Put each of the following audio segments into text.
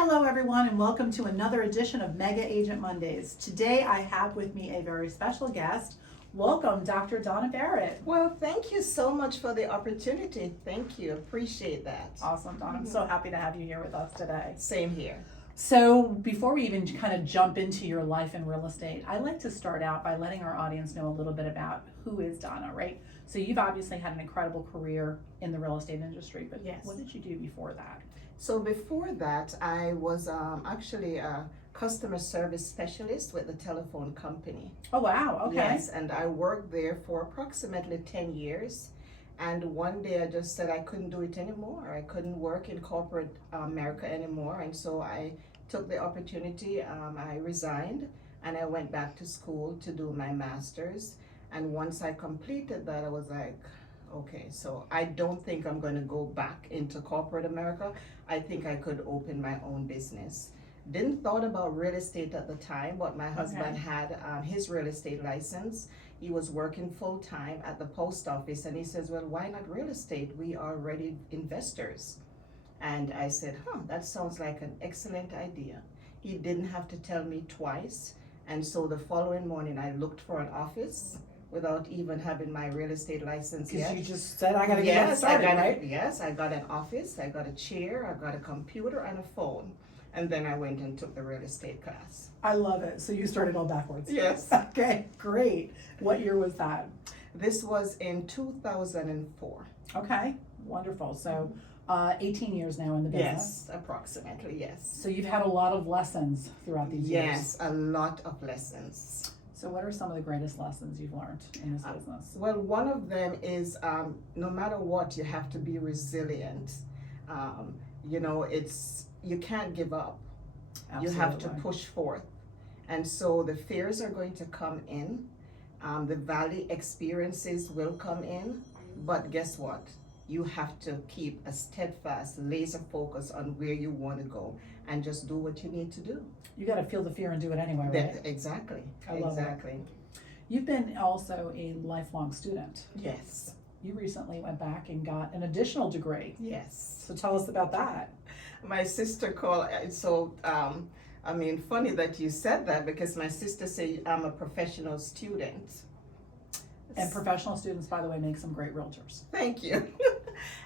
Hello everyone and welcome to another edition of Mega Agent Mondays. Today I have with me a very special guest. Welcome, Dr. Donna Barrett. Well, thank you so much for the opportunity. Thank you. Appreciate that. Awesome, Donna. I'm so happy to have you here with us today. Same here. So before we even kind of jump into your life in real estate, I like to start out by letting our audience know a little bit about who is Donna, right? So you've obviously had an incredible career in the real estate industry, but Yes. What did you do before that? So before that, I was actually a customer service specialist with the telephone company. Oh, wow. Okay. Yes, and I worked there for approximately 10 years. And one day I just said I couldn't do it anymore. I couldn't work in corporate America anymore. And so I took the opportunity, I resigned, and I went back to school to do my master's. And once I completed that, I was like, okay, so I don't think I'm going to go back into corporate America. I think I could open my own business. Didn't thought about real estate at the time, but my husband had his real estate license. He was working full time at the post office, and he says, well, why not real estate? We are already investors. And I said, that sounds like an excellent idea. He didn't have to tell me twice. And so the following morning, I looked for an office without even having my real estate license yet. Because you just said I got to get started, right? Yes, I got an office, I got a chair, I got a computer and a phone. And then I went and took the real estate class. I love it. So you started all backwards. Yes. Okay, great. What year was that? This was in 2004. Okay, wonderful. So 18 years now in the business. Yes, approximately, yes. So you've had a lot of lessons throughout these years. Yes, a lot of lessons. So what are some of the greatest lessons you've learned in this business? Well, one of them is no matter what, you have to be resilient. You can't give up. Absolutely. You have to push forth. And so the fears are going to come in. The valley experiences will come in. But guess what? You have to keep a steadfast laser focus on where you want to go and just do what you need to do. You got to feel the fear and do it anyway, right? Exactly. I love exactly. It. You've been also a lifelong student. Yes. You recently went back and got an additional degree. Yes. So tell us about that. My sister called, funny that you said that because my sister said I'm a professional student. And professional students, by the way, make some great realtors. Thank you.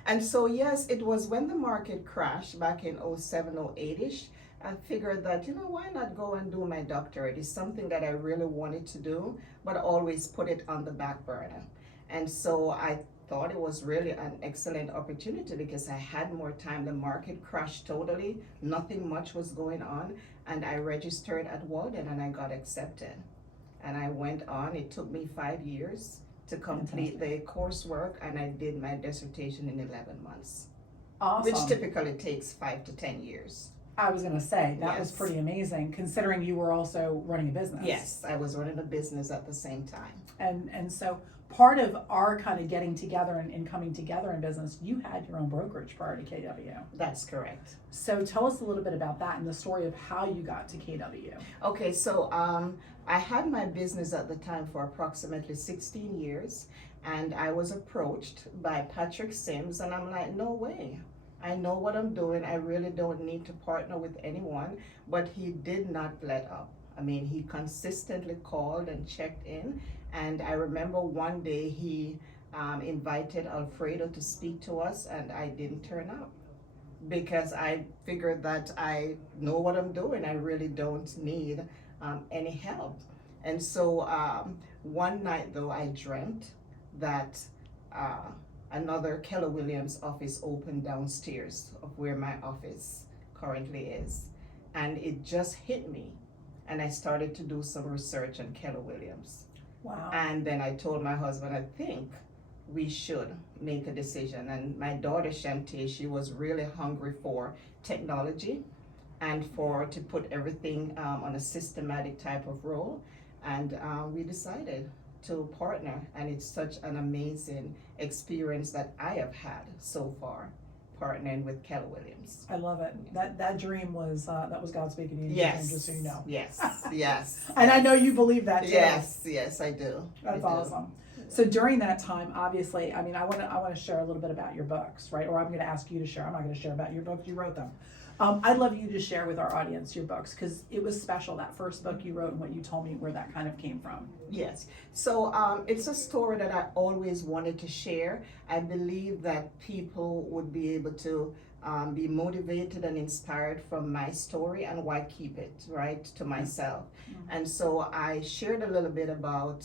And so, yes, it was when the market crashed back in 07, 08-ish, I figured that, why not go and do my doctorate? It's something that I really wanted to do, but always put it on the back burner. And so I thought it was really an excellent opportunity because I had more time. The market crashed totally. Nothing much was going on. And I registered at Walden and I got accepted. And I went on. It took me 5 years to complete the coursework, and I did my dissertation in 11 months. Awesome. Which typically takes 5 to 10 years. I was going to say, that was Yes. pretty amazing, considering you were also running a business. Yes, I was running a business at the same time. And so part of our kind of getting together and coming together in business, you had your own brokerage prior to KW. That's correct. So tell us a little bit about that and the story of how you got to KW. Okay, so I had my business at the time for approximately 16 years, and I was approached by Patrick Sims, and I'm like, no way. I know what I'm doing. I really don't need to partner with anyone, but he did not let up. He consistently called and checked in, and I remember one day he invited Alfredo to speak to us, and I didn't turn up because I figured that I know what I'm doing. I really don't need any help. And so one night though, I dreamt that another Keller Williams office opened downstairs of where my office currently is. And it just hit me. And I started to do some research on Keller Williams. Wow. And then I told my husband, I think we should make a decision. And my daughter Shantae, she was really hungry for technology and to put everything on a systematic type of role. And we decided to partner, and it's such an amazing experience that I have had so far, partnering with Keller Williams. I love it. That dream was that was God speaking to you. Yes. Just so you know. Yes. Yes. And I know you believe that too. Yes. Yes, I do. That's awesome. So during that time, obviously, I mean, I want to share a little bit about your books, right? Or I'm going to ask you to share. I'm not going to share about your books. You wrote them. I'd love you to share with our audience your books, because it was special, that first book you wrote and what you told me, where that kind of came from. Yes. So it's a story that I always wanted to share. I believe that people would be able to be motivated and inspired from my story, and why keep it, right, to myself. And so I shared a little bit about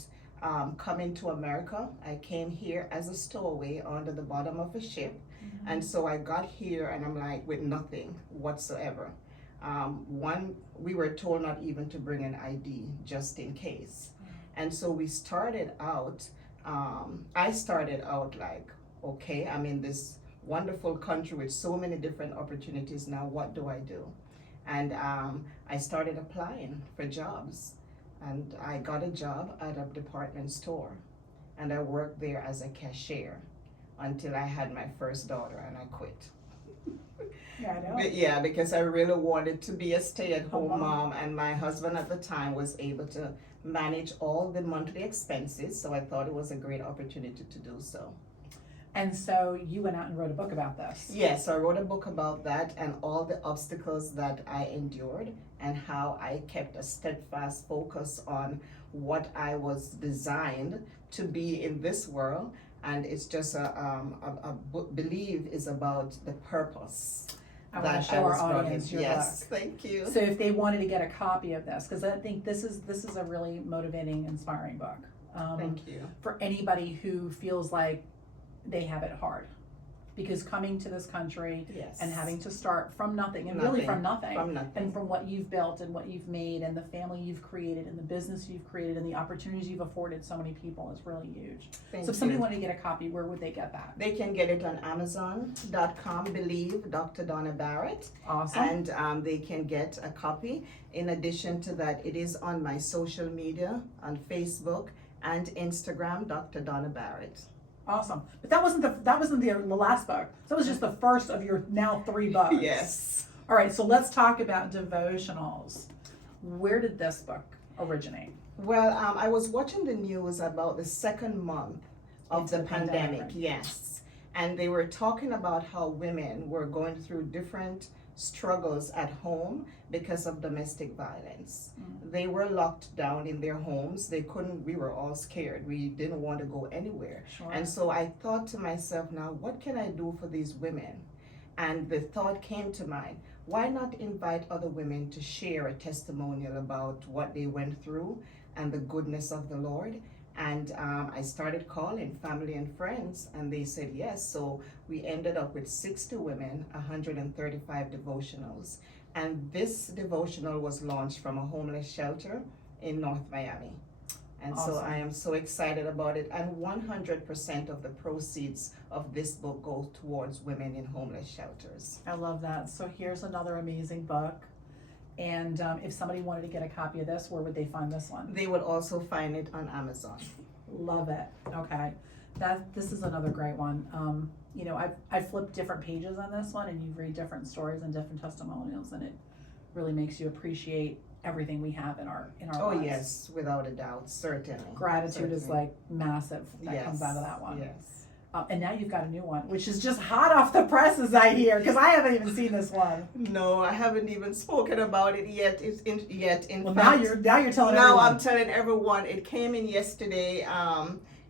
coming to America. I came here as a stowaway under the bottom of a ship. And so I got here and I'm like with nothing whatsoever. We were told not even to bring an ID just in case. And so we started out, I started out like, okay, I'm in this wonderful country with so many different opportunities. Now what do I do? And I started applying for jobs. And I got a job at a department store. And I worked there as a cashier until I had my first daughter, and I quit. Yeah, I know. But yeah, because I really wanted to be a stay-at-home mom, and my husband at the time was able to manage all the monthly expenses, so I thought it was a great opportunity to do so. And so you went out and wrote a book about this. Yes, so I wrote a book about that and all the obstacles that I endured, and how I kept a steadfast focus on what I was designed to be in this world. And it's just a book, believe, is about the purpose. I want to show our audience your yes, book. Thank you. So if they wanted to get a copy of this, because I think this is a really motivating, inspiring book. Thank you. For anybody who feels like they have it hard, because coming to this country Yes. and having to start from nothing, and really from nothing, and from what you've built and what you've made and the family you've created and the business you've created and the opportunities you've afforded so many people is really huge. So if somebody wanted to get a copy, where would they get that? They can get it on Amazon.com, believe Dr. Donna Barrett. Awesome. And they can get a copy. In addition to that, it is on my social media, on Facebook and Instagram, Dr. Donna Barrett. Awesome. But that wasn't the last book. That was just the first of your now 3 books. Yes. All right, so let's talk about devotionals. Where did this book originate? Well, I was watching the news about the second month of the pandemic. Yes. And they were talking about how women were going through different struggles at home because of domestic violence. They were locked down in their homes. We were all scared. We didn't want to go anywhere. Sure. And so I thought to myself, now what can I do for these women? And the thought came to mind, why not invite other women to share a testimonial about what they went through and the goodness of the Lord? And I started calling family and friends, and they said yes. So we ended up with 60 women, 135 devotionals. And this devotional was launched from a homeless shelter in North Miami. And Awesome. So I am so excited about it. And 100% of the proceeds of this book go towards women in homeless shelters. I love that. So here's another amazing book. And if somebody wanted to get a copy of this, where would they find this one? They would also find it on Amazon. Love it. Okay. This is another great one. You know, I flipped different pages on this one, and you read different stories and different testimonials, and it really makes you appreciate everything we have in our Oh lives. yes, without a doubt, certainly. Gratitude is Certainly. like massive. That Yes. comes out of that one. Yes. And now you've got a new one, which is just hot off the presses, I hear, because I haven't even seen this one. No, I haven't even spoken about it yet. In Well, fact, now you're telling now everyone. I'm telling everyone. It came in yesterday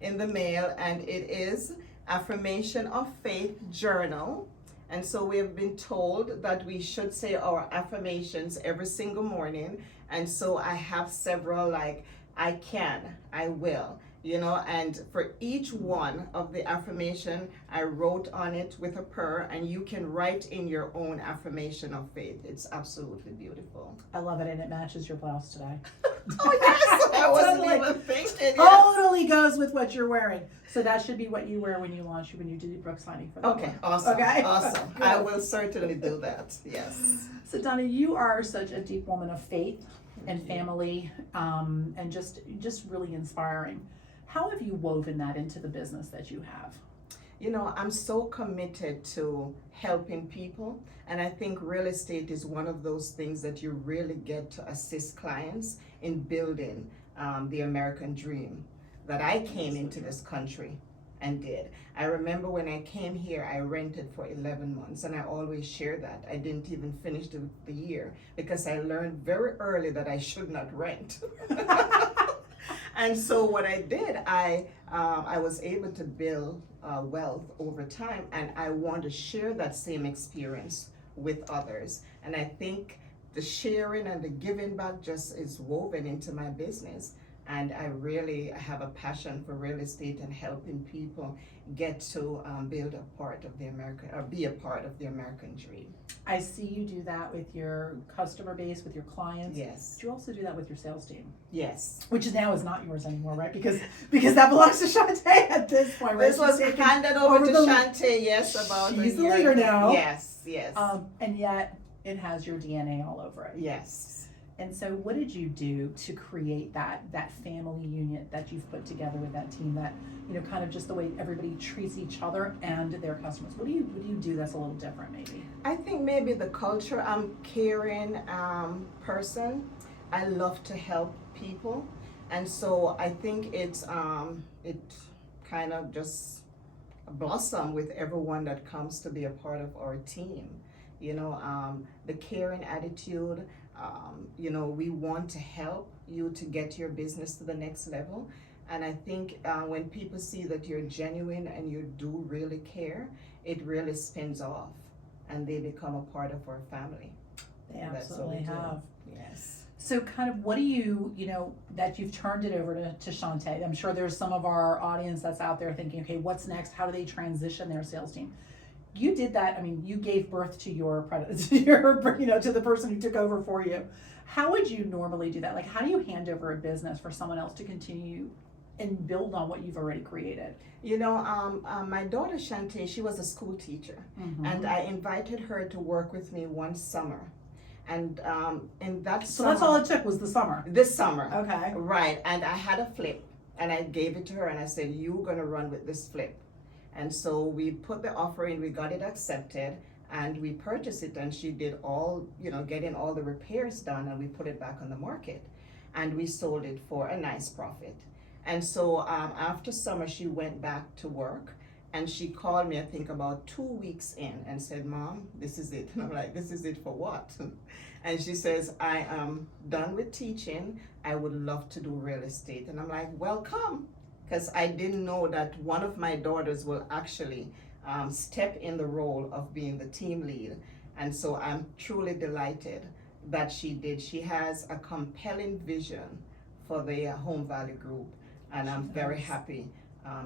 in the mail, and it is Affirmation of Faith Journal. And so we have been told that we should say our affirmations every single morning. And so I have several, like, I can, I will, you know, and for each one of the affirmation, I wrote on it with a prayer, and you can write in your own affirmation of faith. It's absolutely beautiful. I love it, and it matches your blouse today. Oh yes, I wasn't Totally. even thinking. Yes. Totally goes with what you're wearing. So that should be what you wear when you do the book signing for that Okay, one. awesome. Okay? Awesome. Good. I will certainly do that. Yes. So Donna, you are such a deep woman of faith and family, and just really inspiring. How have you woven that into the business that you have? You know, I'm so committed to helping people, and I think real estate is one of those things that you really get to assist clients in building the American dream. that I came into this country and did. I remember when I came here, I rented for 11 months, and I always share that. I didn't even finish the year because I learned very early that I should not rent. And so what I did, I was able to build wealth over time, and I want to share that same experience with others. And I think the sharing and the giving back just is woven into my business. And I really have a passion for real estate and helping people get to build a part of the American, or be a part of the American dream. I see you do that with your customer base, with your clients. Yes. But you also do that with your sales team. Yes. Which now is not yours anymore, right? Because that belongs to Shantae at this point, right? This was handed over to Shantae, yes, about She's a the year leader ago. now. Yes, yes. And yet it has your DNA all over it. Yes. And so what did you do to create that family unit that you've put together with that team, that, kind of just the way everybody treats each other and their customers? What do you do that's a little different maybe? I think maybe the culture. I'm caring person. I love to help people. And so I think it kind of just blossom with everyone that comes to be a part of our team. The caring attitude. We want to help you to get your business to the next level. And I think when people see that you're genuine and you do really care, it really spins off and they become a part of our family. They absolutely have. Yes. So kind of what do you, that you've turned it over to Shantae? I'm sure there's some of our audience that's out there thinking, okay, what's next? How do they transition their sales team? You did that. I mean, you gave birth to to the person who took over for you. How would you normally do that? Like, how do you hand over a business for someone else to continue and build on what you've already created? My daughter Shantae, she was a school teacher, and I invited her to work with me one summer. And in that So summer, that's all it took was the summer. This summer. Okay. Right. And I had a flip, and I gave it to her, and I said, "You're gonna run with this flip." And so we put the offer in, we got it accepted, and we purchased it, and she did all, getting all the repairs done, and we put it back on the market. And we sold it for a nice profit. And so after summer, she went back to work, and she called me, I think about 2 weeks in, and said, "Mom, this is it." And I'm like, "This is it for what?" And she says, "I am done with teaching. I would love to do real estate." And I'm like, "Welcome." Because I didn't know that one of my daughters will actually step in the role of being the team lead. And so I'm truly delighted that she did. She has a compelling vision for the HomeValue Group, and I'm very happy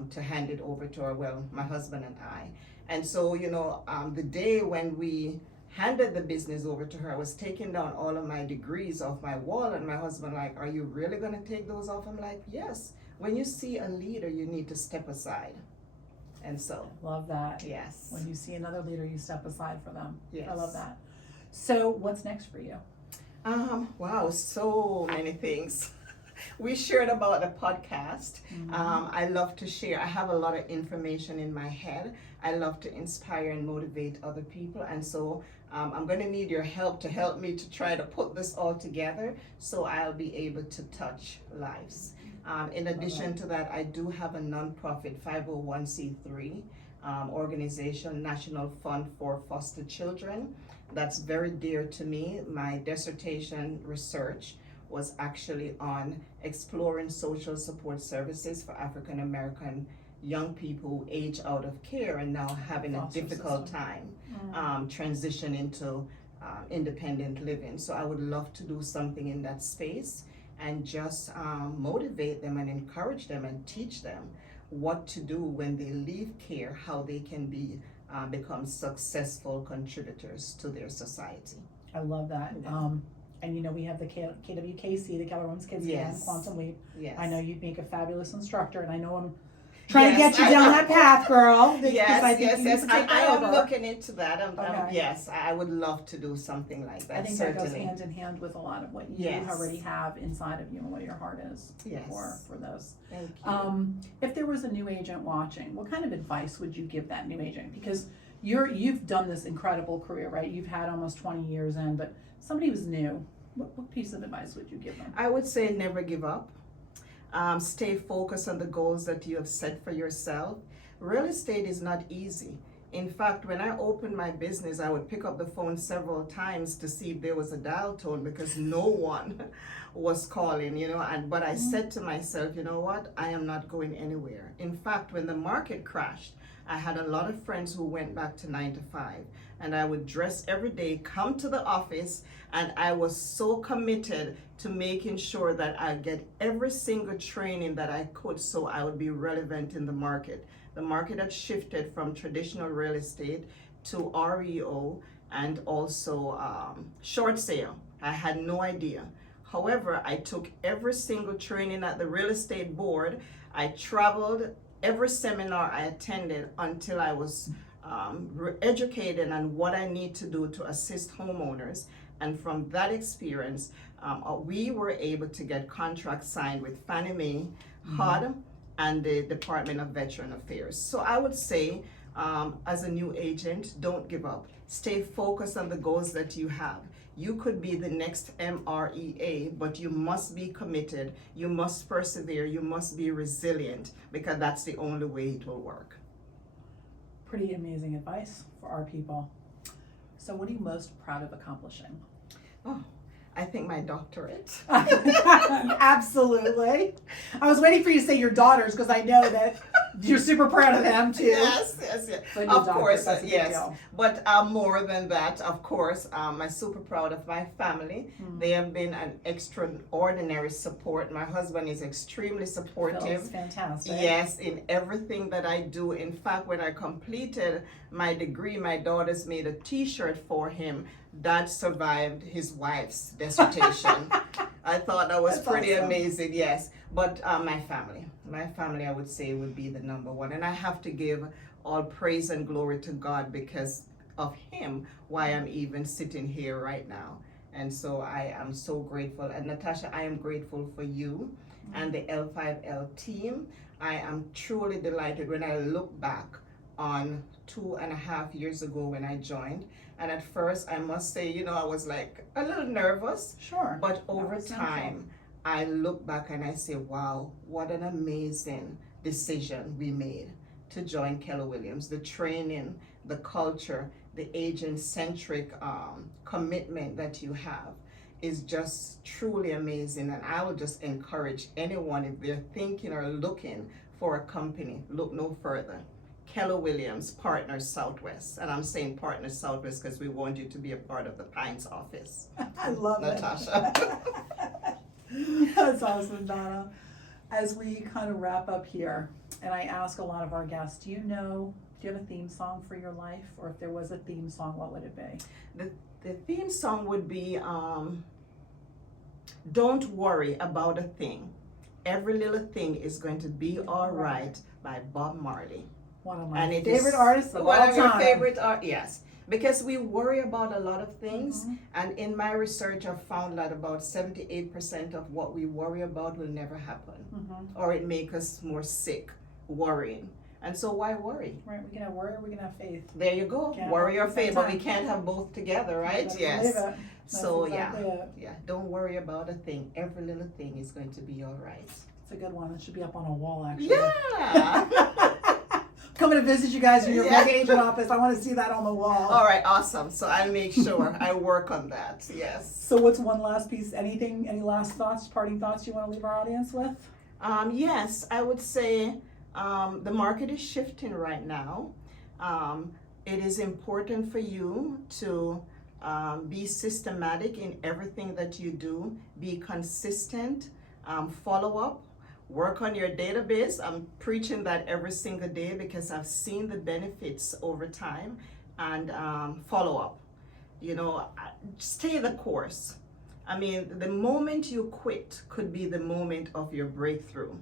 to hand it over to her, well, my husband and I. And so, the day when we handed the business over to her, I was taking down all of my degrees off my wall, and my husband like, "Are you really gonna take those off?" I'm like, "Yes. When you see a leader, you need to step aside." And so. Love that. Yes. When you see another leader, you step aside for them. Yes. I love that. So what's next for you? Wow, so many things. We shared about the podcast. I love to share. I have a lot of information in my head. I love to inspire and motivate other people. And so I'm going to need your help to help me to try to put this all together so I'll be able to touch lives. In addition to that, I do have a nonprofit 501c3 organization, National Fund for Foster Children. That's very dear to me. My dissertation research was actually on exploring social support services for African American young people who age out of care and now having a difficult time transition into independent living. So I would love to do something in that space and just motivate them and encourage them and teach them what to do when they leave care, how they can become successful contributors to their society. I love that. And we have the KWKC, the Keller Williams Kids Camp, Quantum Leap. Yes. I know you'd make a fabulous instructor, and I know I'm trying to get you down that path, girl. Yes. I am over. looking into that. Okay. Yes, I would love to do something like that. I think certainly. that goes hand in hand with a lot of what you already have inside of you and what your heart is for those. Thank you. If there was a new agent watching, what kind of advice would you give that new agent? Because you've done this incredible career, right? You've had almost 20 years in, but somebody who's new, what piece of advice would you give them? I would say never give up. Stay focused on the goals that you have set for yourself. Real estate is not easy. In fact, when I opened my business, I would pick up the phone several times to see if there was a dial tone because no one was calling, but I said to myself, you know what? I am not going anywhere. In fact, when the market crashed, I had a lot of friends who went back to 9 to 5, and I would dress every day, come to the office, and I was so committed to making sure that I get every single training that I could so I would be relevant in the market. The market had shifted from traditional real estate to REO and also short sale. I had no idea. However, I took every single training at the real estate board. I traveled every seminar I attended until I was educated on what I need to do to assist homeowners. And from that experience, we were able to get contracts signed with Fannie Mae, HUD, and the Department of Veteran Affairs. So I would say, as a new agent, don't give up. Stay focused on the goals that you have. You could be the next MREA, but you must be committed, you must persevere, you must be resilient, because that's the only way it will work. Pretty amazing advice for our people. So what are you most proud of accomplishing? Oh, I think my doctorate. Absolutely. I was waiting for you to say your daughters because I know that you're super proud of them too. Yes. But Of your course, doctorate, that's a big yes. deal. But more than that, of course, I'm super proud of my family. They have been an extraordinary support. My husband is extremely supportive. Phil's fantastic. Yes, in everything that I do. In fact, when I completed my degree, my daughters made a T-shirt for him that survived his wife's dissertation. I thought that was That's pretty awesome. amazing, yes. But my family, I would say, would be the number one. And I have to give all praise and glory to God because of him, why I'm even sitting here right now. And so I am so grateful. And Natascha, I am grateful for you and the L5L team. I am truly delighted when I look back on 2.5 years ago when I joined. And at first, I must say, I was like a little nervous. Sure. But over it's time, I look back and I say, wow, what an amazing decision we made to join Keller Williams. The training, the culture, the agent-centric commitment that you have is just truly amazing. And I will just encourage anyone, if they're thinking or looking for a company, look no further. Keller Williams, Partners Southwest. And I'm saying Partners Southwest because we want you to be a part of the Pines office. I love Natascha. it. That's awesome, Donna. As we kind of wrap up here, and I ask a lot of our guests, do you have a theme song for your life? Or if there was a theme song, what would it be? The theme song would be Don't Worry About a Thing. Every Little Thing is Going to Be All Right by Bob Marley. One of my And it favorite is artists of all one of your time. favorite art, yes. Because we worry about a lot of things, and in my research, I've found that about 78% of what we worry about will never happen, or it makes us more sick, worrying. And so why worry? Right, we can have worry or we can have faith. There you go, Can't worry or have both at the faith, but same we time. can't have both together, right? That's Yes. So exactly it. yeah, don't worry about a thing. Every little thing is going to be all right. It's a good one. It should be up on a wall, actually. Yeah. Coming to visit you guys in your Yeah. big agent office. I want to see that on the wall. All right, awesome. So I'll make sure I work on that. Yes. So what's one last piece? Any last thoughts, parting thoughts you want to leave our audience with? Yes, I would say the market is shifting right now. It is important for you to be systematic in everything that you do. Be consistent. Follow up. Work on your database. I'm preaching that every single day because I've seen the benefits over time. And follow up. Stay the course. I mean, the moment you quit could be the moment of your breakthrough.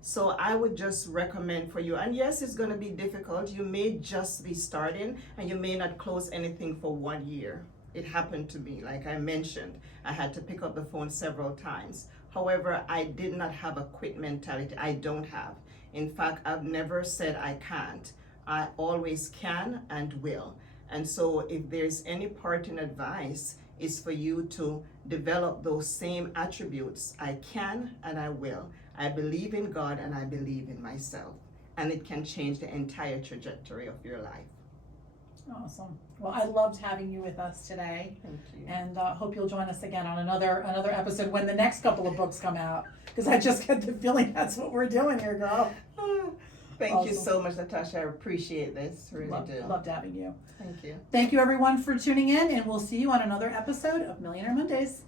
So I would just recommend for you, and yes, it's going to be difficult. You may just be starting and you may not close anything for 1 year. It happened to me, like I mentioned. I had to pick up the phone several times. However, I did not have a quit mentality. I don't have. In fact, I've never said I can't. I always can and will. And so if there's any parting advice, is for you to develop those same attributes. I can and I will. I believe in God and I believe in myself. And it can change the entire trajectory of your life. Awesome. Well, I loved having you with us today, Thank you. and hope you'll join us again on another episode when the next couple of books come out. Because I just get the feeling that's what we're doing here, girl. Thank you Awesome. so much, Natasha. I appreciate this. Really do. Loved having you. Thank you. Thank you, everyone, for tuning in, and we'll see you on another episode of Millionaire Mondays.